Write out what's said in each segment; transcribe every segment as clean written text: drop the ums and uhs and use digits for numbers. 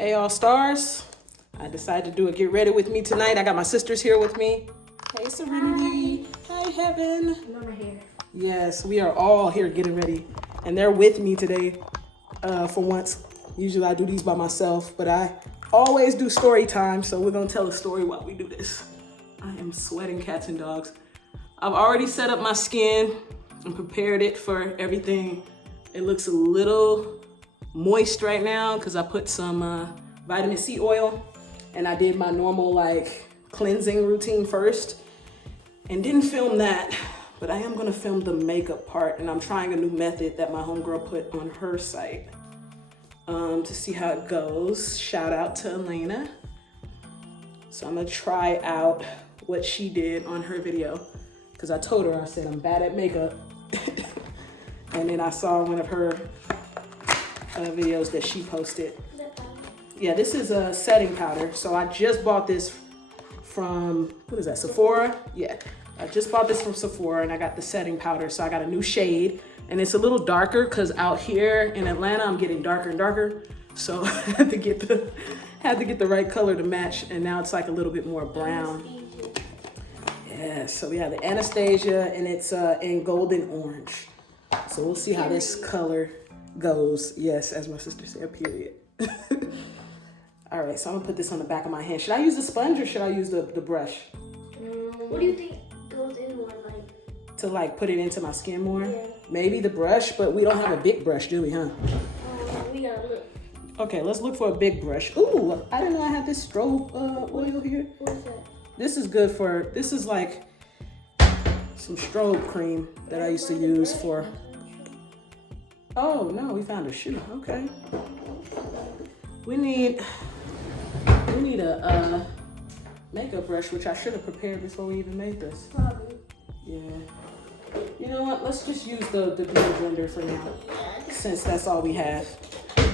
Hey, all stars. I decided to do a get ready with me tonight. I got my sisters here with me. Hey, Serenity. Hi, Heaven. Mama here. Yes, we are all here getting ready. And they're with me today for once. Usually I do these by myself, but I always do story time. So we're going to tell a story while we do this. I am sweating cats and dogs. I've already set up my skin and prepared it for everything. It looks a little moist right now because I put some vitamin C oil and I did my normal cleansing routine first and didn't film that, but I am gonna film the makeup part, and I'm trying a new method that my homegirl put on her site to see how it goes. Shout out to Elena. So I'm gonna try out what she did on her video because I told her, I said, I'm bad at makeup. And then I saw one of her videos that she posted. Yeah, this is a setting powder. So I just bought this from, what is that, Sephora? Yeah, I just bought this from Sephora and I got the setting powder. So I got a new shade and it's a little darker because out here in Atlanta, I'm getting darker and darker. So I had to get the right color to match, and now it's like a little bit more brown. Yeah, so we have the Anastasia and it's in golden orange. So we'll see how this color goes. Yes, as my sister said, period. All right, so I'm gonna put this on the back of my hand. Should I use the sponge or should I use the brush? What do you think goes in more, To put it into my skin more? Yeah. Maybe the brush, but we don't have a big brush, do we, huh? We gotta look. Okay, let's look for a big brush. Ooh, I didn't know I had this strobe oil here. What's that? This is good for, this is like some strobe cream that I used to use for. Oh no, we found a shoe. Okay. We need a makeup brush, which I should have prepared before we even made this. Probably. Yeah. You know what? Let's just use the beauty blender for now, since that's all we have.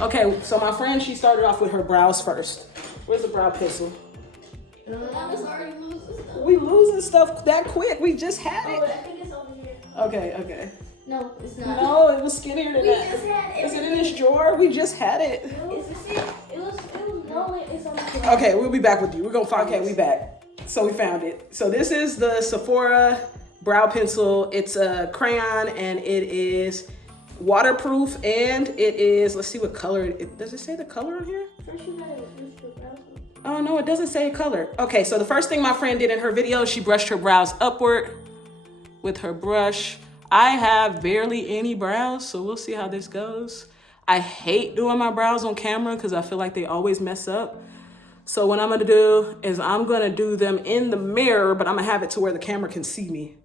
Okay, so my friend, she started off with her brows first. Where's the brow pencil? I was already losing stuff. We losing stuff that quick. We just had Oh, it. I think it's over here. Okay. No, it's not. No, it was skinnier than We that. just had it. Is it in this drawer? We just had it. It's on the floor. Okay, we'll be back with you. We're gonna find. Okay, we back. So we found it. So this is the Sephora brow pencil. It's a crayon and it is waterproof, and it is. Let's see what color. Does it say the color on here? First you gotta use your brows. Oh no, it doesn't say color. Okay, so the first thing my friend did in her video, she brushed her brows upward with her brush. I have barely any brows, so we'll see how this goes. I hate doing my brows on camera because I feel like they always mess up. So what I'm gonna do is I'm gonna do them in the mirror, but I'm gonna have it to where the camera can see me.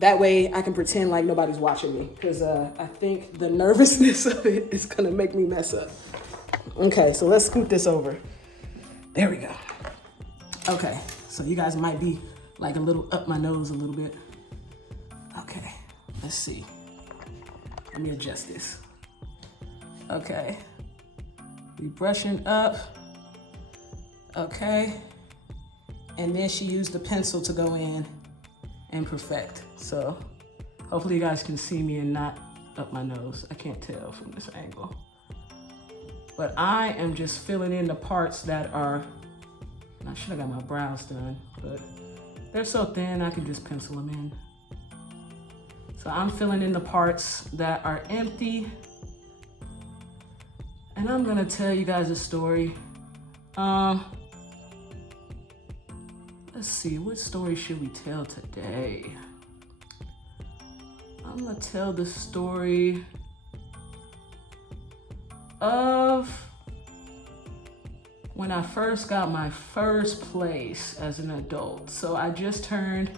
That way I can pretend like nobody's watching me, because I think the nervousness of it is gonna make me mess up. Okay, so let's scoot this over. There we go. Okay, so you guys might be like a little up my nose a little bit. Okay, let's see. Let me adjust this. Okay, we brushing up. Okay, and then she used the pencil to go in and perfect. So hopefully you guys can see me and not up my nose. I can't tell from this angle. But I am just filling in the parts that are, I should have got my brows done, but they're so thin I can just pencil them in. So I'm filling in the parts that are empty. And I'm gonna tell you guys a story. Let's see, what story should we tell today? I'm gonna tell the story of when I first got my first place as an adult. So I just turned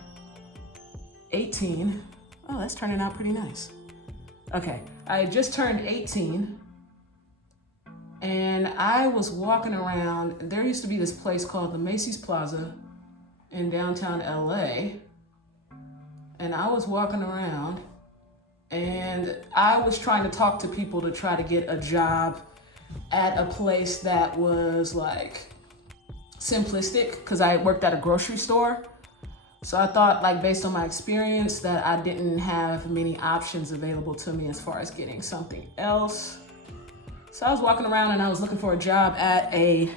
18. Oh, that's turning out pretty nice. Okay, I just turned 18 and I was walking around. There used to be this place called the Macy's Plaza in downtown LA. And I was walking around and I was trying to talk to people to try to get a job at a place that was like simplistic, because I worked at a grocery store. So I thought, based on my experience, that I didn't have many options available to me as far as getting something else. So I was walking around and I was looking for a job at a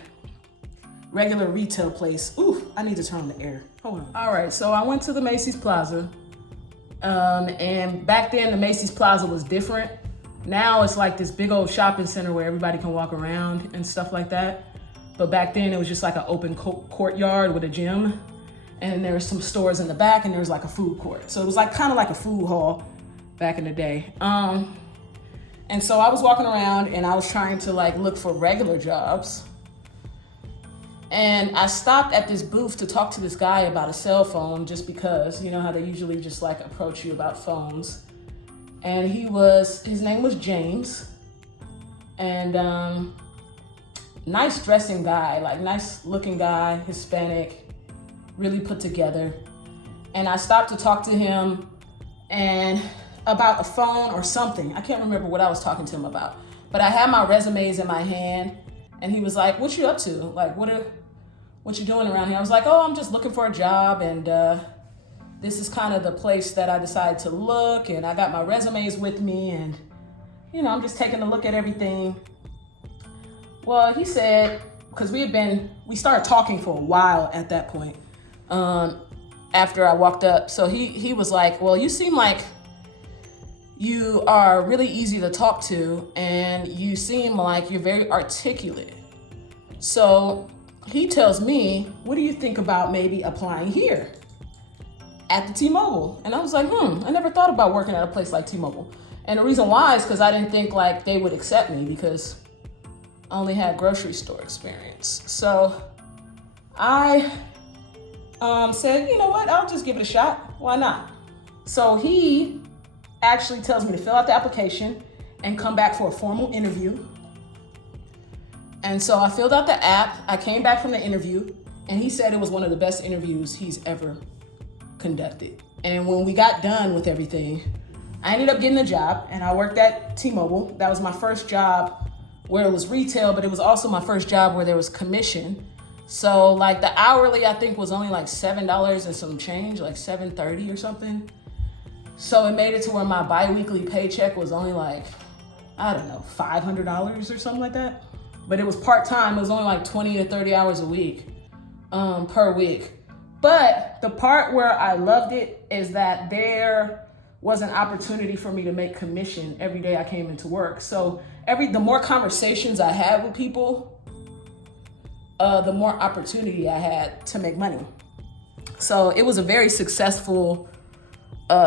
regular retail place. Ooh, I need to turn on the air. Hold on. All right, so I went to the Macy's Plaza. And back then the Macy's Plaza was different. Now it's like this big old shopping center where everybody can walk around and stuff like that. But back then it was just like an open courtyard with a gym. And there were some stores in the back and there was like a food court. So it was like kind of like a food hall back in the day. And so I was walking around and I was trying to like look for regular jobs. And I stopped at this booth to talk to this guy about a cell phone just because, you know how they usually just like approach you about phones. And his name was James. And nice dressing guy, like nice looking guy, Hispanic, really put together. And I stopped to talk to him and about a phone or something. I can't remember what I was talking to him about. But I had my resumes in my hand and he was like, "What you up to? Like, what you doing around here?" I was like, "Oh, I'm just looking for a job and this is kind of the place that I decided to look and I got my resumes with me and, you know, I'm just taking a look at everything." Well, he said, because we started talking for a while at that point after I walked up. So he was like, "Well, you seem like you are really easy to talk to and you seem like you're very articulate. So he tells me, what do you think about maybe applying here at the T-Mobile?" And I was like, I never thought about working at a place like T-Mobile. And the reason why is because I didn't think like they would accept me because I only had grocery store experience. So I said, you know what, I'll just give it a shot. Why not? So he actually tells me to fill out the application and come back for a formal interview. And so I filled out the app. I came back from the interview and he said it was one of the best interviews he's ever conducted. And when we got done with everything, I ended up getting the job and I worked at T-Mobile. That was my first job where it was retail, but it was also my first job where there was commission. So like the hourly, I think was only like $7 and some change, like $7.30 or something. So it made it to where my bi-weekly paycheck was only like, I don't know, $500 or something like that. But it was part-time. It was only like 20 to 30 hours a week, per week. But the part where I loved it is that there was an opportunity for me to make commission every day I came into work. So the more conversations I had with people, the more opportunity I had to make money. So it was a very successful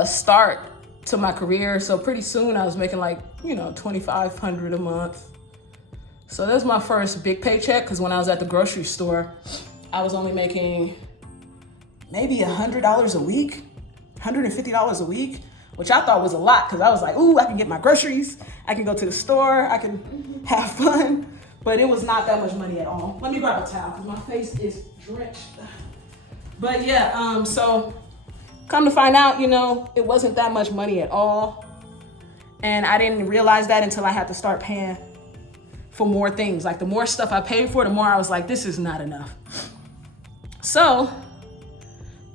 start to my career. So pretty soon I was making like, $2,500 a month. So that was my first big paycheck because when I was at the grocery store, I was only making maybe $100 a week, $150 a week, which I thought was a lot because I was like, ooh, I can get my groceries, I can go to the store, I can have fun, but it was not that much money at all. Let me grab a towel because my face is drenched. But yeah, so come to find out, it wasn't that much money at all. And I didn't realize that until I had to start paying for more things. Like the more stuff I paid for, the more I was like, this is not enough. So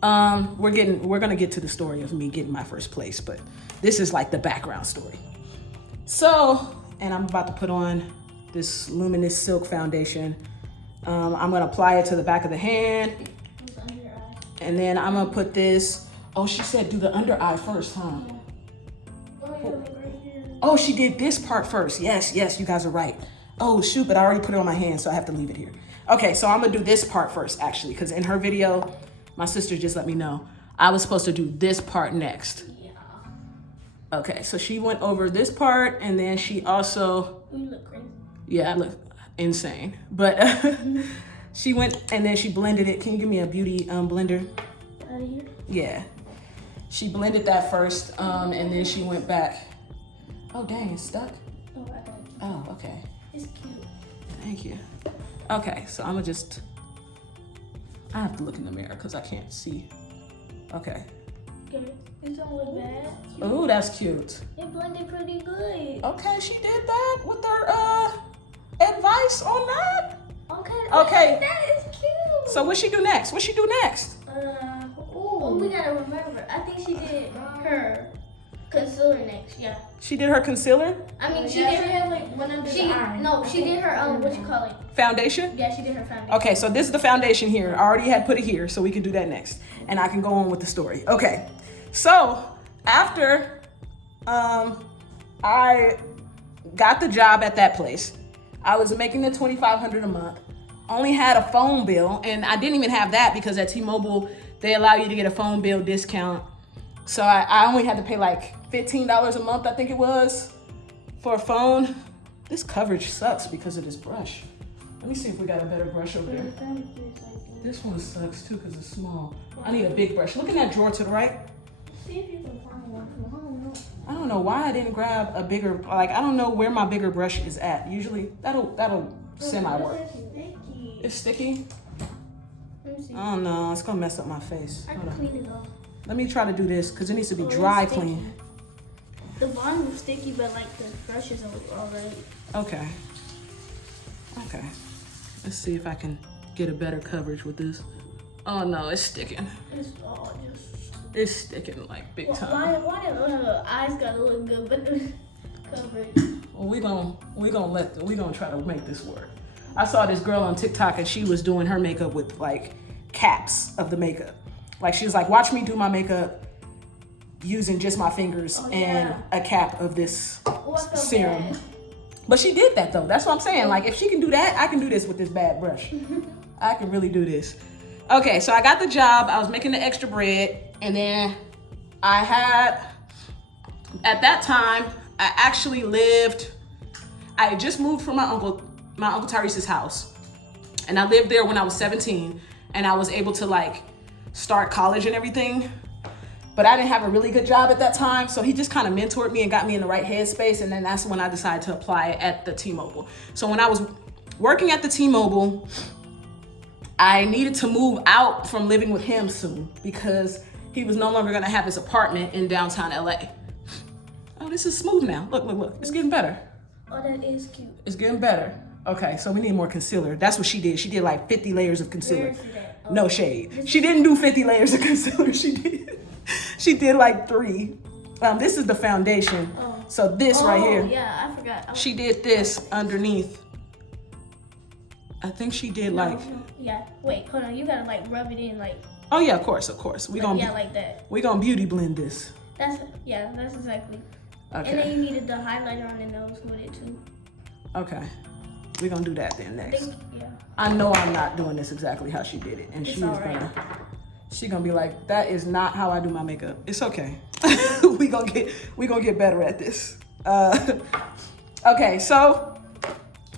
we're gonna get to the story of me getting my first place, but this is like the background story. So, and I'm about to put on this luminous silk foundation. I'm gonna apply it to the back of the hand. And then I'm gonna put this, oh, she said do the under eye first, huh? Oh, she did this part first. Yes, you guys are right. Oh shoot, but I already put it on my hand, so I have to leave it here. Okay, so I'm gonna do this part first actually, because in her video, my sister just let me know I was supposed to do this part next. Yeah. Okay, so she went over this part and then she also, You look crazy. Yeah, I look insane. But she went and then she blended it. Can you give me a beauty blender? Here? Yeah. She blended that first and then she went back. Oh dang, it's stuck? Oh, I got it. Oh, okay. It's cute. Thank you. Okay, so I'm gonna I have to look in the mirror because I can't see. Okay. Okay. It don't look bad. Oh, that's cute. It blended pretty good. Okay, she did that with her advice on that. Okay. That is cute. So what she do next? Oh, we gotta remember. I think she did her. Concealer next, yeah. She did her concealer? I mean, she Yeah, did she had like one under the eye. No, she did her what you call it? Foundation? Yeah, she did her foundation. Okay, so this is the foundation here. I already had put it here, so we can do that next. And I can go on with the story. Okay, so after I got the job at that place, I was making the $2,500 a month. Only had a phone bill, and I didn't even have that because at T-Mobile, they allow you to get a phone bill discount. So I only had to pay like $15 a month, I think it was, for a phone. This coverage sucks because of this brush. Let me see if we got a better brush over there. This one sucks too because it's small. I need a big brush. Look in that drawer to the right. See if you can find one. I don't know. I don't know why I didn't grab a bigger, like I don't know where my bigger brush is at. Usually that'll semi-work. It's sticky? Let me see. Oh no, it's gonna mess up my face. I Hold can on. clean it off. Let me try to do this because it needs to be Oh, it's dry sticky. clean. The bottom is sticky, but like the brush is alright. Okay. Okay. Let's see if I can get a better coverage with this. Oh no, it's sticking. It's all just. It's sticking like big time. Why the eyes gotta look good, but the coverage. Well, we gonna try to make this work. I saw this girl on TikTok and she was doing her makeup with like caps of the makeup. Like she was like, watch me do my makeup using just my fingers and a cap of this serum. Bad. But she did that though. That's what I'm saying. Like if she can do that, I can do this with this bad brush. I can really do this. Okay, so I got the job. I was making the extra bread, and then I had, at that time, I actually lived, I had just moved from my uncle Tyrese's house. And I lived there when I was 17, and I was able to like start college and everything. But I didn't have a really good job at that time, so he just kind of mentored me and got me in the right headspace, and then that's when I decided to apply at the T-Mobile. So when I was working at the T-Mobile, I needed to move out from living with him soon because he was no longer gonna have his apartment in downtown LA. Oh, this is smooth now. Look, it's getting better. Oh, that is cute. It's getting better. Okay, so we need more concealer. That's what she did. She did like 50 layers of concealer. Where is it at? Oh. No shade. She didn't do 50 layers of concealer. She did like 3. This is the foundation. Oh. So this right here. Yeah, I forgot. She did this underneath. I think she did like. Yeah. Wait, hold on. You gotta like rub it in, like. Oh yeah, of course. We Like, gonna yeah, like that. we gonna beauty blend this. That's exactly. Okay. And then you needed the highlighter on the nose with it too. Okay. We're gonna do that then I next. think, yeah. I know I'm not doing this exactly how she did it, and It's she is alright. gonna be like, that is not how I do my makeup. It's okay. we gonna get better at this. Okay, so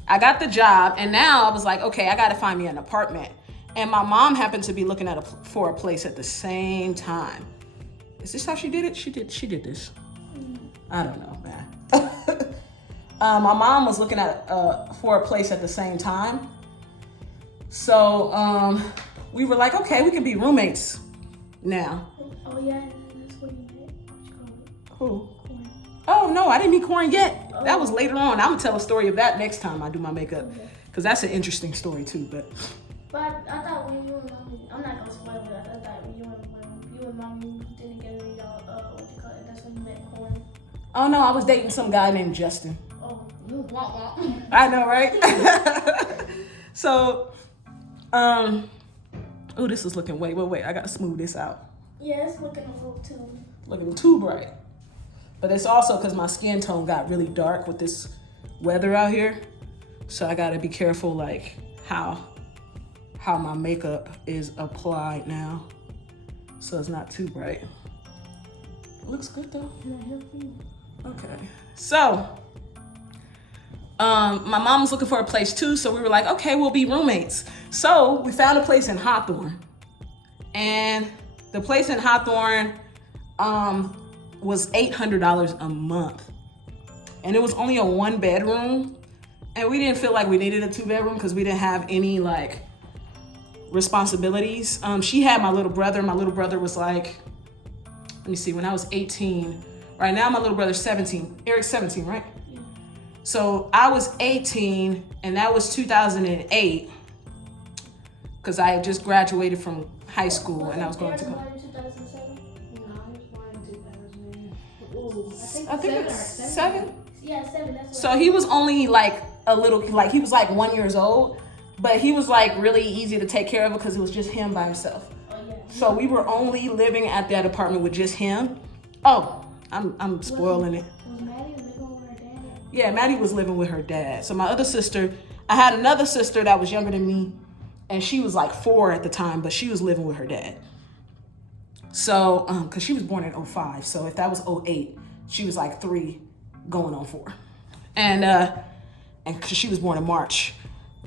I got the job, and now I was like, okay, I gotta find me an apartment. And my mom happened to be looking at for a place at the same time. Is this how she did it? She did this. I don't know, man. My mom was looking at for a place at the same time. So we were like, okay, we can be roommates now. Oh yeah, that's what you did. What you call it? Who? Corn. Oh no, I didn't meet Corin yet. That was later on. I'm gonna tell a story of that next time I do my makeup, because that's an interesting story too. But I thought when you and mommy, I'm not gonna spoil it. I thought when you and mommy moved in together, y'all, what you call it? That's when you met Corn. oh no, I was dating some guy named Justin. Oh, you want. I know, right? So, oh, this is looking, wait, I gotta smooth this out. Yeah, it's looking a little too. Looking too bright. But it's also because my skin tone got really dark with this weather out here. So I gotta be careful like how my makeup is applied now. So it's not too bright. It looks good though. Can I help you? Okay. So, my mom was looking for a place too, so we were like, okay, we'll be roommates. So we found a place in Hawthorne. And the place in Hawthorne was $800 a month. And it was only a 1-bedroom. And we didn't feel like we needed a 2-bedroom because we didn't have any like responsibilities. She had my little brother. My little brother was like, let me see, when I was 18. Right now my little brother's 17. Eric's 17, right? Yeah. So I was 18, and that was 2008, because I had just graduated from high school and I was going to college. Born in 2007? No, I was born in 2008. I think it's 7. Yeah, 7. That's what So he was only like a little, like he was like 1 year old, but he was like really easy to take care of because it was just him by himself. Oh, yeah. So we were only living at that apartment with just him. Oh, I'm spoiling it. Was Maddie living with her dad? Yeah, Maddie was living with her dad. So my other sister, I had another sister that was younger than me, and she was like 4 at the time, but she was living with her dad. So, cause she was born in 05. So if that was 08, she was like 3 going on 4. And cause she was born in March.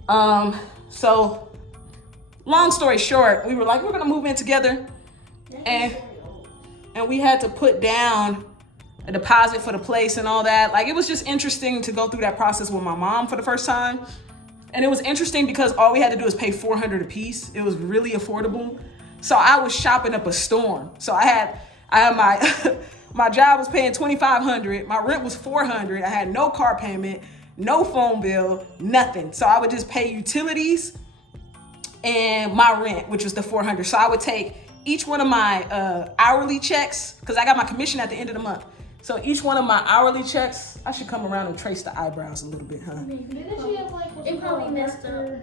So long story short, we were like, we're gonna move in together. And we had to put down a deposit for the place and all that. Like, it was just interesting to go through that process with my mom for the first time. And it was interesting because all we had to do was pay $400 a piece. It was really affordable. So I was shopping up a storm. So I had my, my job was paying $2,500. My rent was $400. I had no car payment, no phone bill, nothing. So I would just pay utilities and my rent, which was the $400. So I would take each one of my hourly checks, because I got my commission at the end of the month. So each one of my hourly checks, I should come around and trace the eyebrows a little bit, huh? Didn't she have like it probably messed up? A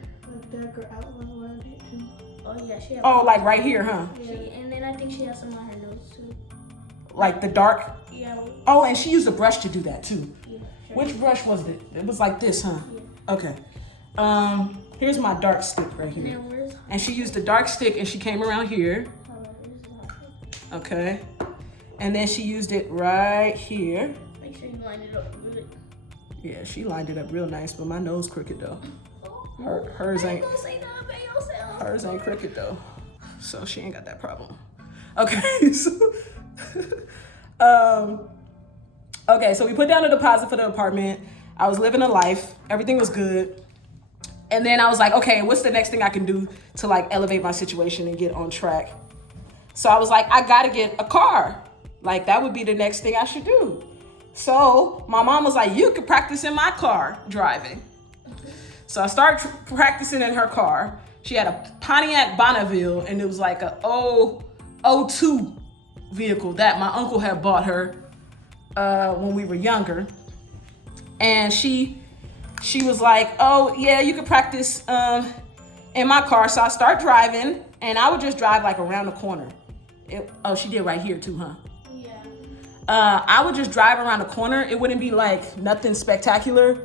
darker outline around it too. Oh yeah, she had. Oh, like right here, huh? And then I think she has some on her nose too. Like the dark? Yeah. Oh, and she used a brush to do that too. Yeah. Sure. Which brush was it? It was like this, huh? Yeah. Okay. Here's my dark stick right here. And she used the dark stick and she came around here. Okay. And then she used it right here. Make sure you line it up good. Yeah, she lined it up real nice, but my nose crooked though. Hers ain't crooked though. So she ain't got that problem. Okay, so okay, so we put down a deposit for the apartment. I was living a life. Everything was good. And then I was like, okay, what's the next thing I can do to like elevate my situation and get on track? So I was like, I gotta get a car. Like, that would be the next thing I should do. So my mom was like, you could practice in my car driving. So I started practicing in her car. She had a Pontiac Bonneville, and it was like a 02 vehicle that my uncle had bought her when we were younger. And she was like, oh yeah, you could practice in my car. So I start driving, and I would just drive like around the corner. She did right here too, huh? I would just drive around the corner. It wouldn't be like nothing spectacular.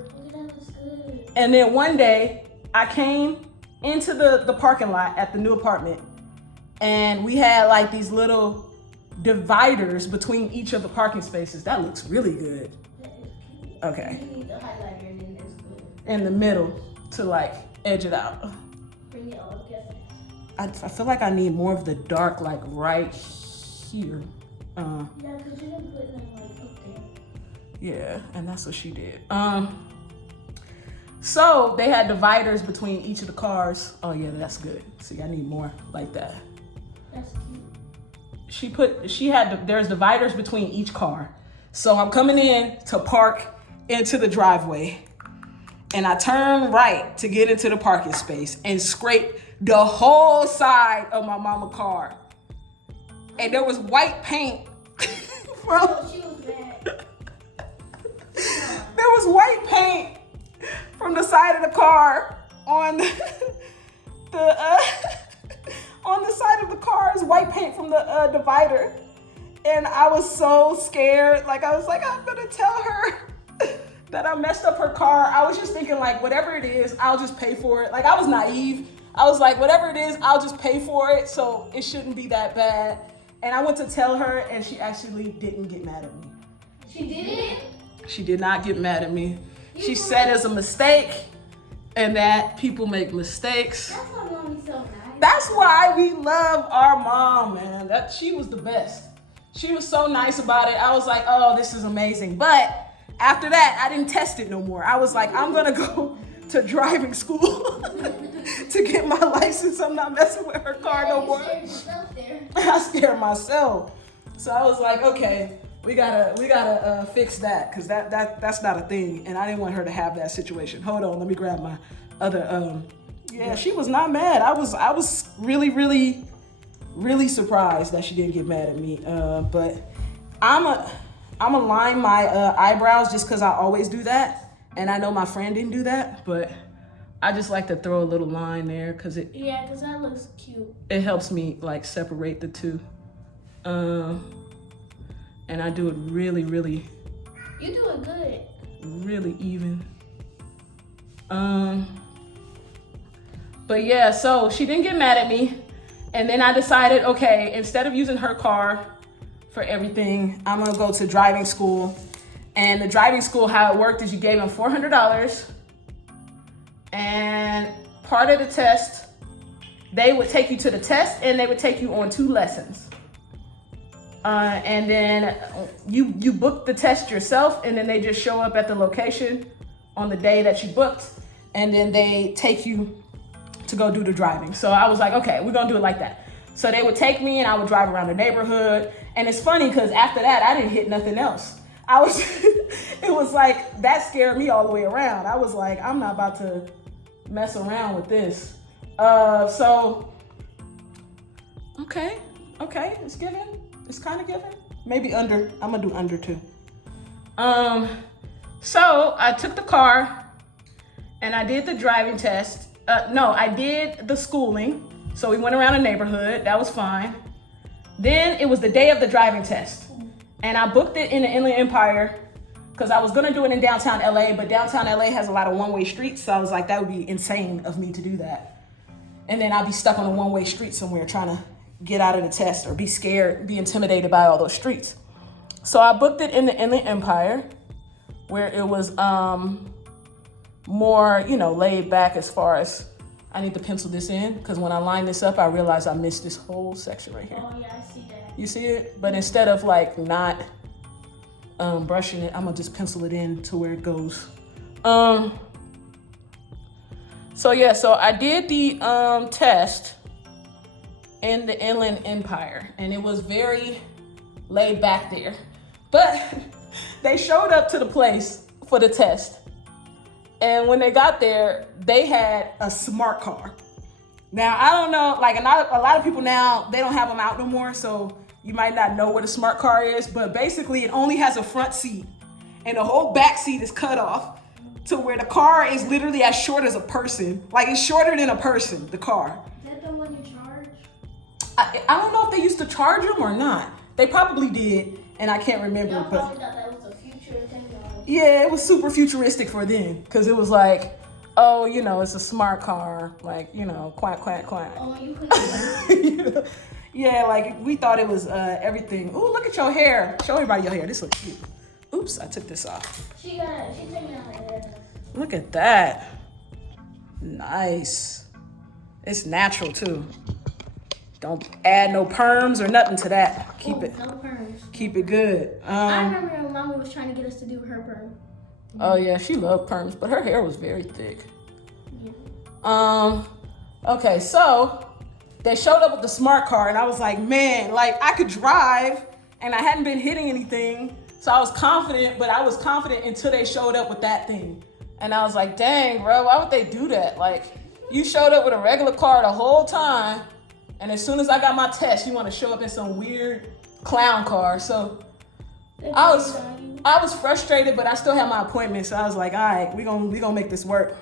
And then one day I came into the parking lot at the new apartment, and we had like these little dividers between each of the parking spaces. That looks really good. Okay. You need the highlighter and then there's good. In the middle to like edge it out. Bring it all together. I feel like I need more of the dark like right here. Yeah, because you didn't put them like up there. Yeah, and that's what she did. So they had dividers between each of the cars. Oh yeah, that's good. See, I need more like that. That's cute. There's dividers between each car. So I'm coming in to park into the driveway, and I turn right to get into the parking space and scrape the whole side of my mama's car. And there was white paint from. She was mad. There was white paint from the side of the car on on the side of the car is white paint from the divider. And I was so scared. Like, I was like, I'm gonna tell her that I messed up her car. I was just thinking like, whatever it is, I'll just pay for it. Like, I was naive. I was like, whatever it is, I'll just pay for it. So it shouldn't be that bad. And I went to tell her, and she actually didn't get mad at me. She didn't? She did not get mad at me. She said it's a mistake and that people make mistakes. That's why mommy's so nice. That's why we love our mom, man. She was the best. She was so nice about it. I was like, oh, this is amazing. But after that, I didn't test it no more. I was like, I'm gonna go to driving school to get my license. I'm not messing with her car no more. I scared myself. So I was like, okay, we gotta fix that, because that's not a thing, and I didn't want her to have that situation. Hold on, let me grab my other. Yeah, she was not mad. I was really, really, really surprised that she didn't get mad at me. But I'm gonna line my eyebrows just because I always do that. And I know my friend didn't do that, but I just like to throw a little line there because Yeah, because that looks cute. it helps me like separate the two. And I do it really, really, You do it good. really even. But yeah, so she didn't get mad at me. And then I decided, okay, instead of using her car for everything, I'm gonna go to driving school. And the driving school, how it worked is you gave them $400. And part of the test, they would take you to the test and they would take you on 2 lessons. And then you book the test yourself, and then they just show up at the location on the day that you booked, and then they take you to go do the driving. So I was like, okay, we're gonna do it like that. So they would take me and I would drive around the neighborhood. And it's funny because after that, I didn't hit nothing else. It was like, that scared me all the way around. I was like, I'm not about to mess around with this. So, okay, it's given. It's kind of given. Maybe under, I'm gonna do under 2. So I took the car and I did the driving test. No, I did the schooling. So we went around the neighborhood, that was fine. Then it was the day of the driving test. And I booked it in the Inland Empire because I was gonna do it in downtown LA, but downtown LA has a lot of one-way streets. So I was like, that would be insane of me to do that. And then I'd be stuck on a one-way street somewhere trying to get out of the test or be scared, be intimidated by all those streets. So I booked it in the Inland Empire where it was more, laid back as far as, I need to pencil this in because when I line this up, I realized I missed this whole section right here. Oh yeah, I see that. You see it? But instead of like not brushing it, I'm gonna just pencil it in to where it goes. So yeah, so I did the test in the Inland Empire and it was very laid back there. But they showed up to the place for the test. And when they got there, they had a smart car. Now, I don't know, like a lot of people now, they don't have them out no more, so you might not know what a smart car is, but basically it only has a front seat and the whole back seat is cut off to where the car is literally as short as a person. Like it's shorter than a person, the car. Is that the one you charge? I don't know if they used to charge them or not. They probably did, and I can't remember. Y'all But probably thought that was a future technology. yeah, it was super futuristic for then, because it was like, oh, it's a smart car, like, quack, quack, quack. Oh, you couldn't. Yeah, like we thought it was everything. Ooh, look at your hair. Show everybody your hair. This looks cute. Oops, I took this off. She taking out her hair. Look at that. Nice. It's natural too. Don't add no perms or nothing to that. Keep it. No perms. Keep it good. I remember when Mama was trying to get us to do her perm. Oh yeah, she loved perms, but her hair was very thick. Yeah. Okay, so they showed up with the smart car and I was like, man, like I could drive and I hadn't been hitting anything. So I was confident, but I was confident until they showed up with that thing. And I was like, dang, bro, why would they do that? Like you showed up with a regular car the whole time. And as soon as I got my test, you want to show up in some weird clown car. So I was frustrated, but I still had my appointment. So I was like, all right, we gonna make this work.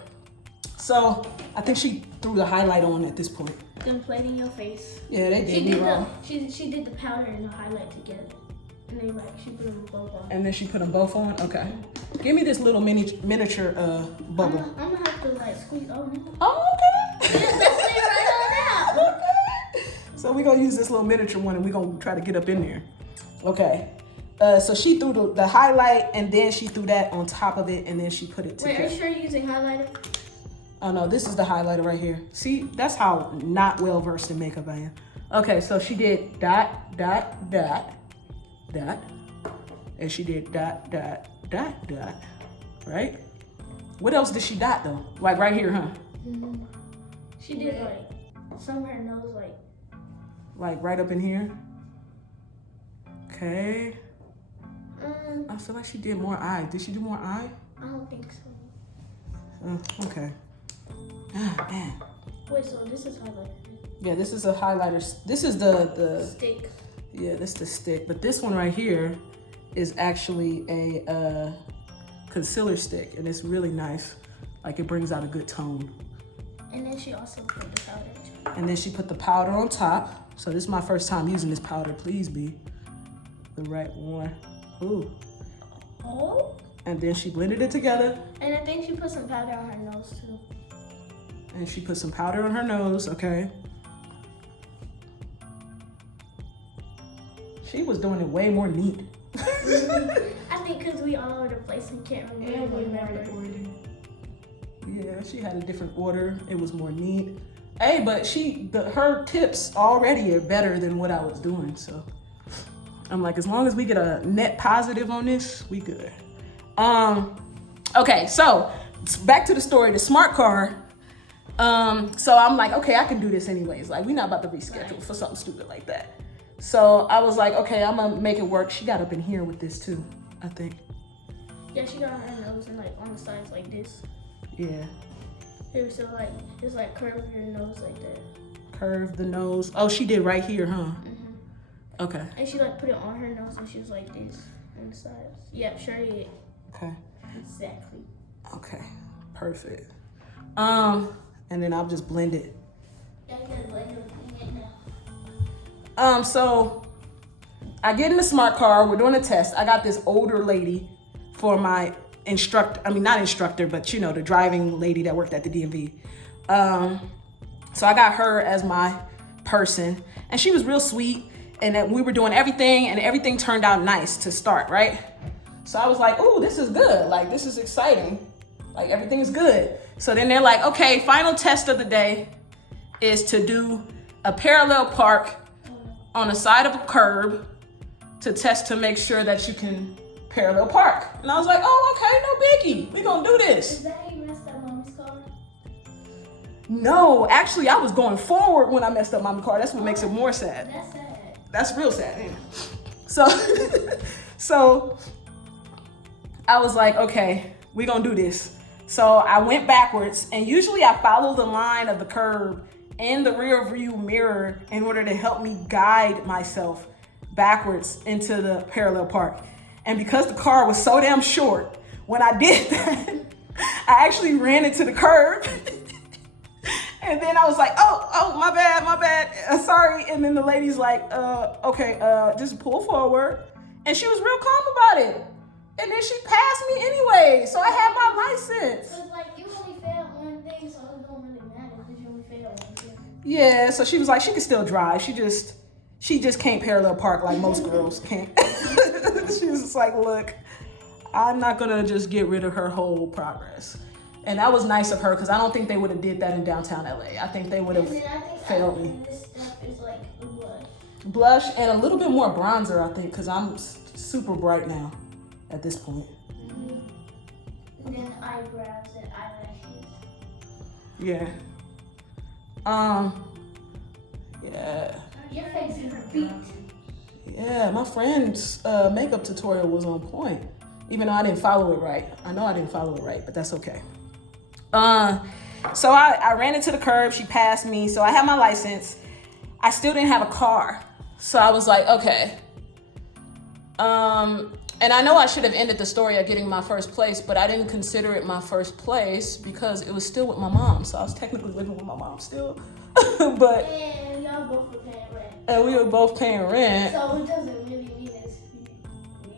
So I think she threw the highlight on at this point. Them played in your face. Yeah, they did me wrong. She did the powder and the highlight together. And then she put them both on. And then she put them both on? Okay. Give me this little miniature bubble. I'm gonna have to squeeze. Oh no. Oh, okay. That's it right on out. Okay. So we're gonna use this little miniature one and we're gonna try to get up in there. Okay. So she threw the highlight and then she threw that on top of it and then she put it together. Wait, are you sure you're using highlighter? Oh no, this is the highlighter right here. See, that's how not well versed in makeup I am. Okay, so she did dot, dot, dot, dot. And she did dot, dot, dot, dot. Right? What else did she dot though? Like right here, huh? Mm-hmm. She did somewhere her nose Like right up in here? Okay. I feel like she did more eye. Did she do more eye? I don't think so. Okay. Ah, man. Wait, so this is highlighter? Yeah, this is a highlighter. This is the Stick. Yeah, this is the stick. But this one right here is actually a concealer stick, and it's really nice. Like, it brings out a good tone. And then she also put the powder. And then she put the powder on top. So this is my first time using this powder. Please be the right one. Ooh. Oh. And then she blended it together. And I think she put some powder on her nose too. And she put some powder on her nose, okay. She was doing it way more neat. I think because we all over the place and can't remember. Yeah, she had a different order. It was more neat. Hey, but her tips already are better than what I was doing, so. I'm like, as long as we get a net positive on this, we good. Okay, so back to the story, the smart car. So I'm like, okay, I can do this anyways. Like, we're not about to reschedule for something stupid like that. So I was like, okay, I'm gonna make it work. She got up in here with this too, I think. Yeah, she got her nose and like on the sides like this. Yeah. Here, so like, it's like curve your nose like that. Curve the nose. Oh, she did right here, huh? Mm-hmm. Okay. And she like put it on her nose and she was like this on the sides. Yep, sure did. Okay. Exactly. Okay. Perfect. And then I'll just blend it. Yeah, you gotta blend it now. So I get in the smart car, we're doing a test. I got this older lady for my instructor, not instructor, but you know, the driving lady that worked at the DMV. So I got her as my person, and she was real sweet, and that we were doing everything, and everything turned out nice to start, right? So I was like, ooh, this is good. Like, this is exciting. Like, everything is good. So then they're like, okay, final test of the day is to do a parallel park on the side of a curb to test to make sure that you can parallel park. And I was like, oh, okay, no biggie. We gonna do this. Is that how you messed up Mommy's car? No, actually, I was going forward when I messed up Mommy's car. That's what makes it more sad. That's sad. That's real sad. Yeah. So I was like, okay, we gonna do this. So I went backwards, and usually I follow the line of the curb in the rear view mirror in order to help me guide myself backwards into the parallel park. And because the car was so damn short, when I did that, I actually ran into the curb. And then I was like, oh, my bad, sorry. And then the lady's like, okay, just pull forward. And she was real calm about it. And then she passed me anyway, so I had my license. So it's like you only failed one thing, so it don't really matter because you only failed one thing. Yeah, so she was like, she can still drive. She just can't parallel park like most girls can't. She was just like, look, I'm not gonna just get rid of her whole progress. And that was nice of her, because I don't think they would have did that in downtown LA. I think they would have failed me. This stuff is like a blush. Blush and a little bit more bronzer, I think, because I'm super bright now at this point. Mm-hmm. And then eyebrows and eyelashes. Yeah. Yeah. Your face is beat. Yeah, my friend's makeup tutorial was on point, even though I didn't follow it right. I know I didn't follow it right, but that's okay. So I ran into the curb, she passed me, so I had my license. I still didn't have a car. So I was like, okay. And I know I should have ended the story at getting my first place, but I didn't consider it my first place because it was still with my mom. So I was technically living with my mom still. But And y'all both were paying rent. and we were both paying rent. So it doesn't really mean it's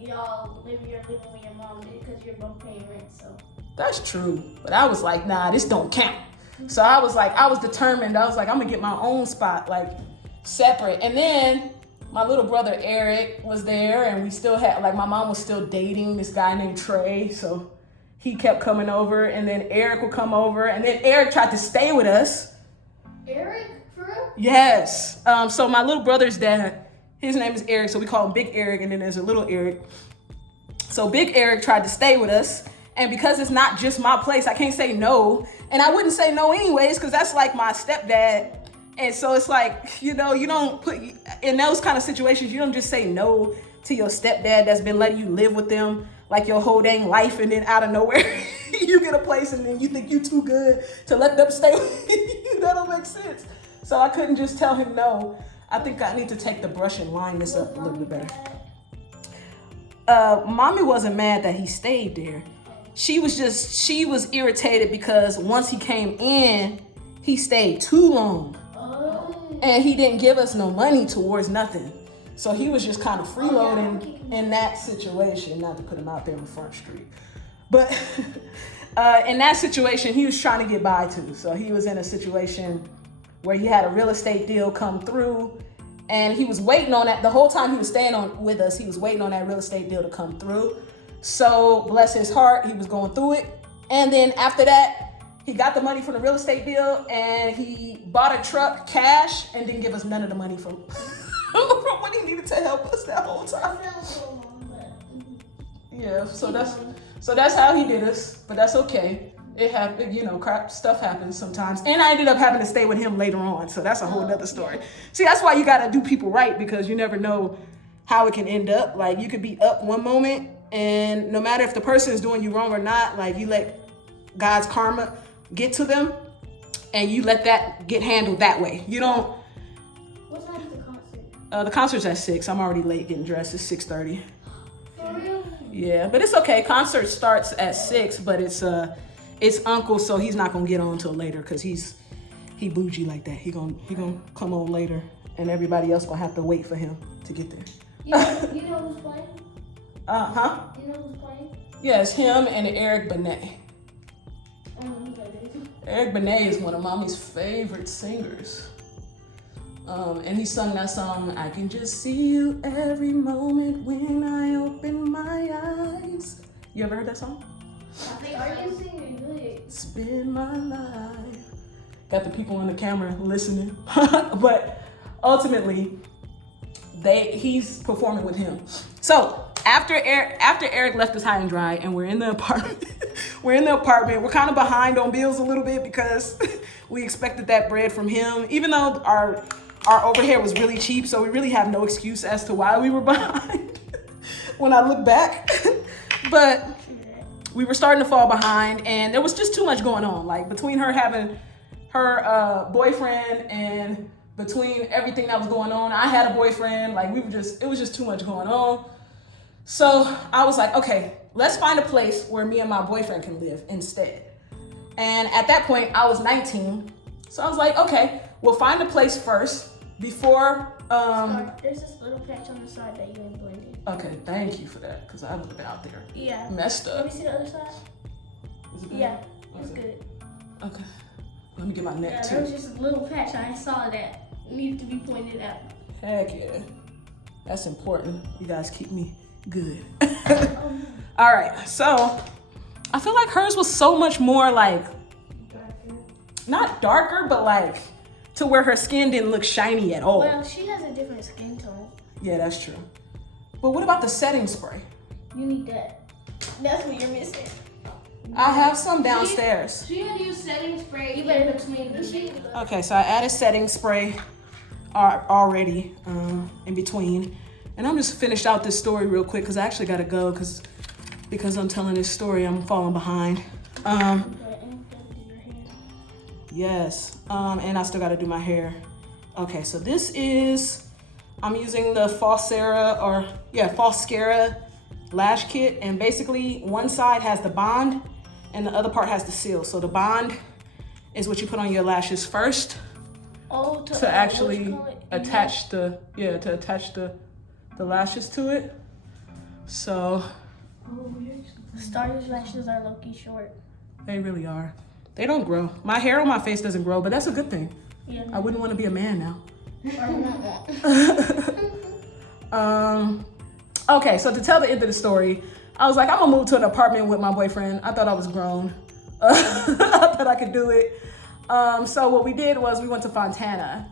y'all living with your mom because you're both paying rent, so. That's true. But I was like, nah, this don't count. So I was determined. I was like, I'm gonna get my own spot, like separate. And then my little brother Eric was there, and we still had, like, my mom was still dating this guy named Trey. So he kept coming over, and then Eric would come over, and then Eric tried to stay with us. Eric, for real? Yes. So my little brother's dad, his name is Eric, so we call him Big Eric, and then there's a little Eric. So Big Eric tried to stay with us, and because it's not just my place, I can't say no. And I wouldn't say no anyways, because that's like my stepdad. And so it's like, you know, you don't put, in those kind of situations, you don't just say no to your stepdad that's been letting you live with them like your whole dang life, and then out of nowhere, you get a place and then you think you too good to let them stay with you. That don't make sense. So I couldn't just tell him no. I think I need to take the brush and line this up a little bit better. mommy wasn't mad that he stayed there. She was irritated because once he came in, he stayed too long. And he didn't give us no money towards nothing. So he was just kind of freeloading in that situation, not to put him out there on Front Street. But in that situation, he was trying to get by too. So he was in a situation where he had a real estate deal come through, and he was waiting on that. The whole time he was staying with us, he was waiting on that real estate deal to come through. So bless his heart, he was going through it. And then after that, he got the money from the real estate deal, and he bought a truck cash and didn't give us none of the money from what he needed to help us that whole time. Yeah, so that's how he did us, but that's okay. It happened, crap stuff happens sometimes. And I ended up having to stay with him later on, so that's a whole nother story. See, that's why you gotta do people right, because you never know how it can end up. Like, you could be up one moment, and no matter if the person is doing you wrong or not, like, you let God's karma get to them, and you let that get handled that way. You don't. What time is the concert? The concert's at 6. I'm already late getting dressed. It's 6:30. For real? Yeah, but it's okay. Concert starts at 6, but it's Uncle, so he's not gonna get on until later because he bougie like that. He gonna come on later, and everybody else gonna have to wait for him to get there. You know who's playing? Huh? You know who's playing? Yeah, it's him and Eric Benet. Eric Benet is one of Mommy's favorite singers. And he sung that song, I can just see you every moment when I open my eyes. You ever heard that song? Are you singing good? It's been my life. Got the people on the camera listening. But ultimately, he's performing with him. So after Eric left us high and dry, and we're in the apartment, we're kind of behind on bills a little bit because we expected that bread from him, even though our overhead was really cheap, so we really have no excuse as to why we were behind when I look back. But we were starting to fall behind, and there was just too much going on. Like, between her having her boyfriend and between everything that was going on, I had a boyfriend. Like, it was just too much going on. So I was like, okay, let's find a place where me and my boyfriend can live instead. And at that point, I was 19. So I was like, okay, we'll find a place first before. There's this little patch on the side that you ain't blended. Okay, thank you for that, because I would have been out there. Yeah. Messed Let up. me see the other side. Is it good? Yeah, it's Okay. good. Okay. Let me get my neck Yeah, too. there was just a little patch I saw that needed to be pointed out. Heck yeah. That's important. You guys keep me good. Oh, All right, so I feel like hers was so much more like, not darker, but like to where her skin didn't look shiny at all. well, she has a different skin tone. Yeah, that's true. But what about the setting spray? You need that. That's what you're missing. I have some downstairs. She had used setting spray You in better between the she, Okay, so I added setting spray already in between. And I'm just finished out this story real quick because I actually got to go because I'm telling this story, I'm falling behind. Yes, and I still got to do my hair. Okay, so this is, I'm using the Falscara lash kit, and basically one side has the bond and the other part has the seal. So the bond is what you put on your lashes first to actually attach the lashes to it. So Starter's lashes are low-key short. they really are. They don't grow. My hair on my face doesn't grow, but that's a good thing. Yeah. I wouldn't want to be a man now. Okay, so to tell the end of the story, I was like, I'm gonna move to an apartment with my boyfriend. I thought I was grown. I thought I could do it. So what we did was we went to Fontana,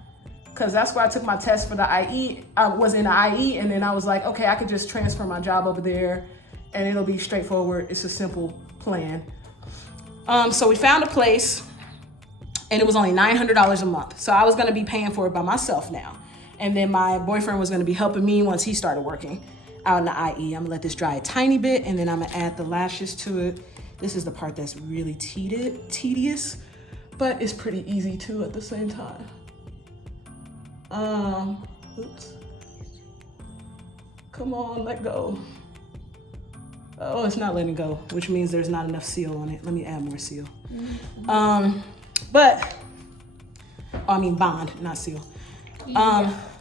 because that's where I took my test for the IE. I was in the IE, and then I was like, okay, I could just transfer my job over there, and it'll be straightforward. It's a simple plan. So we found a place, and it was only $900 a month. So I was gonna be paying for it by myself now. And then my boyfriend was gonna be helping me once he started working out in the IE. I'm gonna let this dry a tiny bit, and then I'm gonna add the lashes to it. This is the part that's really tedious, but it's pretty easy too at the same time. Oops. Come on, let go. Oh, it's not letting go, which means there's not enough seal on it. Let me add more seal. Bond, not seal.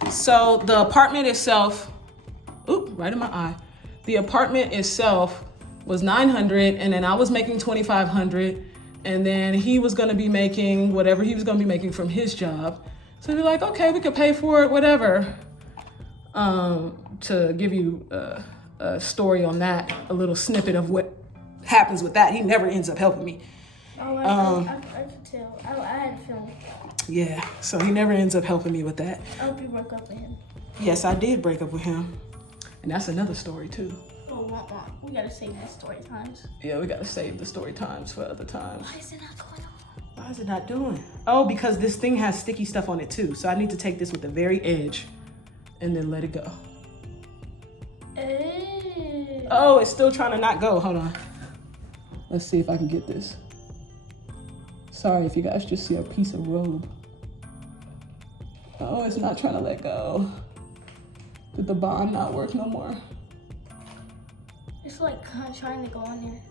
So the apartment itself, right in my eye. The apartment itself was $900, and then I was making $2,500, and then he was gonna be making whatever he was gonna be making from his job. So we're like, okay, we could pay for it, whatever. To give you a story on that, a little snippet of what happens with that. He never ends up helping me. Oh, I could tell. I had a feeling. Yeah, so he never ends up helping me with that. I hope you broke up with him. Yes, I did break up with him. And that's another story too. Oh, we gotta save these story times. Yeah, we gotta save the story times for other times. Why is it not going on? Why is it not doing? Oh, because this thing has sticky stuff on it too. So I need to take this with the very edge and then let it go. Oh, it's still trying to not go. Hold on. Let's see if I can get this. Sorry if you guys just see a piece of robe. Oh, it's not trying to let go. Did the bond not work no more? It's like trying to go on there.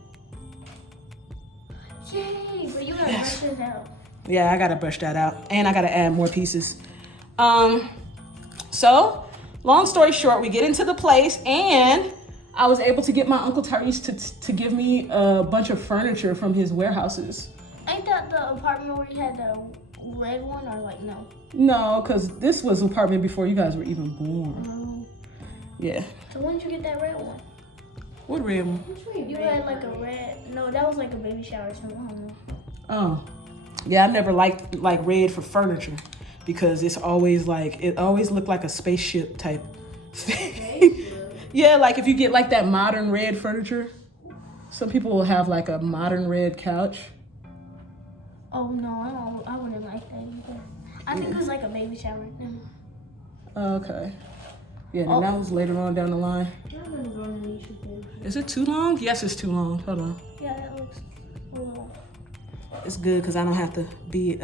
Yay, but you gotta brush it out. Yeah, I gotta brush that out. And I gotta add more pieces. So, long story short, we get into the place and I was able to get my Uncle Tyrese to give me a bunch of furniture from his warehouses. Ain't that the apartment where you had the red one, or like no? No, because this was an apartment before you guys were even born. Yeah. So when did you get that red one? What red one? You had like a red, no, that was like a baby shower or something, I don't know. Oh. Yeah, I never liked like red for furniture because it's always like, it always looked like a spaceship type thing. Yeah, like if you get like that modern red furniture, some people will have like a modern red couch. Oh no, I wouldn't like that either. I think it was like a baby shower. Okay. Yeah, then that was later on down the line. Is it too long? Yes, it's too long. Hold on. Yeah, that looks a little. It's good because I don't have to be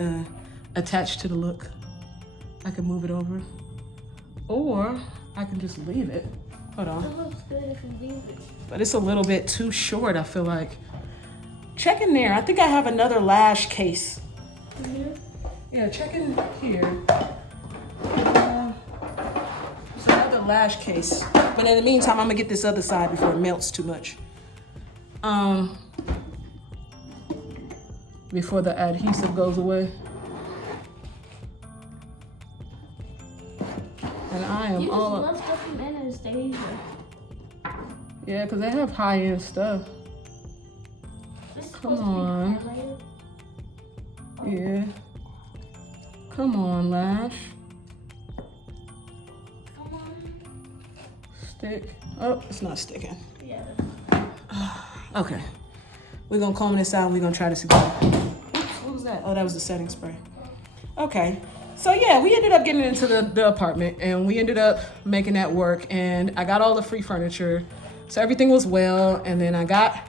attached to the look. I can move it over. Or I can just leave it. Hold on. It looks good if you leave it. But it's a little bit too short, I feel like. Check in there. I think I have another lash case. Yeah, check in here. There's another lash case. But in the meantime, I'm gonna get this other side before it melts too much. Before the adhesive goes away. And I am you all just love stuff from Anastasia. Yeah, because they have high-end stuff. Come on. Yeah. Come on, lash. Come on. Stick. Oh, it's not sticking. Yeah. Okay. We're gonna comb this out and we're gonna try this again. Oops, what was that? Oh, that was the setting spray. Okay. So yeah, we ended up getting into the apartment and we ended up making that work, and I got all the free furniture. So everything was well, and then I got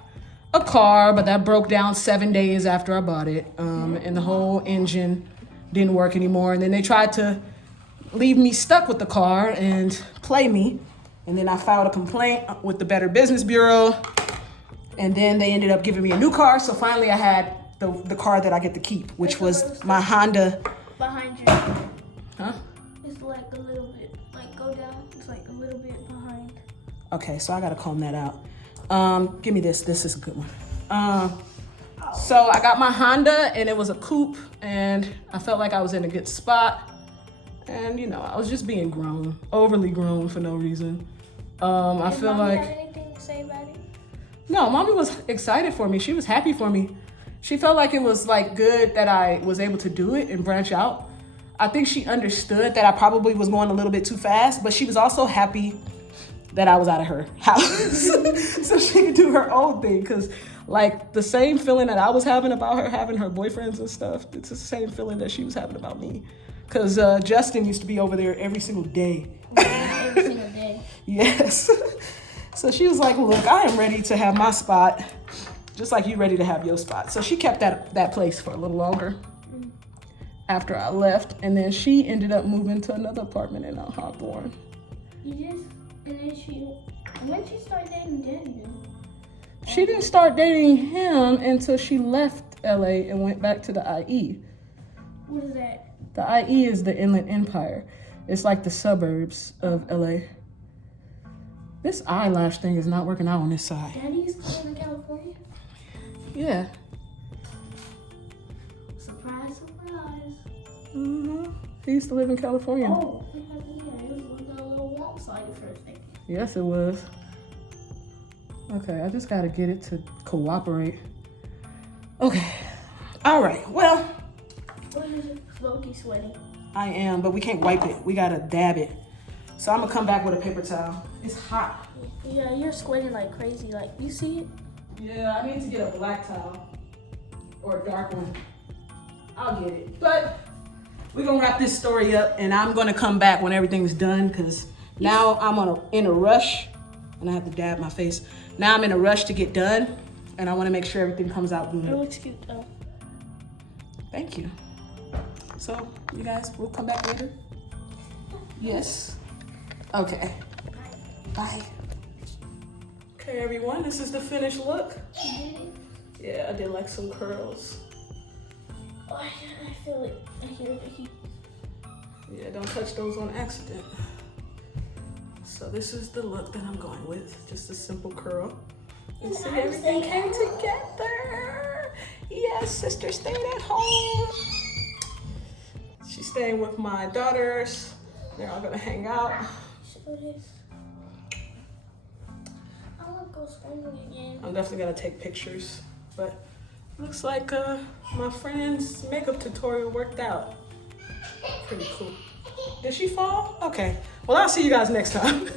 a car, but that broke down 7 days after I bought it. And the whole engine didn't work anymore. And then they tried to leave me stuck with the car and play me. And then I filed a complaint with the Better Business Bureau. And then they ended up giving me a new car. So finally I had the car that I get to keep, which was my Honda. Behind you. Huh? It's like a little bit, like go down. It's like a little bit behind. Okay, so I gotta comb that out. Give me this. This is a good one. So I got my Honda, and it was a coupe, and I felt like I was in a good spot. And you know, I was just being grown, overly grown for no reason. I feel like. Have anything to say about it? No, Mommy was excited for me. She was happy for me. She felt like it was like good that I was able to do it and branch out. I think she understood that I probably was going a little bit too fast, but she was also happy that I was out of her house so she could do her own thing. Cause like the same feeling that I was having about her having her boyfriends and stuff, it's the same feeling that she was having about me. Cause Justin used to be over there every single day. Every single day. Yes. So she was like, look, I am ready to have my spot, just like you ready to have your spot. So she kept that place for a little longer after I left. And then she ended up moving to another apartment in Hawthorne. You just, and then when she started dating Daddy then? She didn't start dating him until she left LA and went back to the IE. What is that? The IE is the Inland Empire. It's like the suburbs of LA. This eyelash thing is not working out on this side. Daddy's living in California? Yeah. Surprise, surprise. He used to live in California. Oh, it was a little lopsided for a second. Yes, it was. Okay, I just gotta get it to cooperate. Okay. All right, well. What is it? Low-key sweating. I am, but we can't wipe it. We gotta dab it. So I'm gonna come back with a paper towel. It's hot. Yeah, you're sweating like crazy. Like, you see it? Yeah, I need to get a black towel or a dark one. I'll get it. But we're gonna wrap this story up and I'm gonna come back when everything's done because now I'm in a rush and I have to dab my face. Now I'm in a rush to get done and I wanna make sure everything comes out It good. looks cute though. Thank you. So, you guys, we'll come back later? Yes? Okay. Bye. Okay, everyone, this is the finished look. Yeah, I did like some curls. Oh, I feel it. I hear the heat. Yeah, don't touch those on accident. So this is the look that I'm going with. Just a simple curl. And see, everything came together. Yes, sister stayed at home. She's staying with my daughters. They're all gonna hang out. Show this. I want to go swimming again. I'm definitely gonna take pictures, but looks like my friend's makeup tutorial worked out. Pretty cool. Did she fall? Okay. Well, I'll see you guys next time.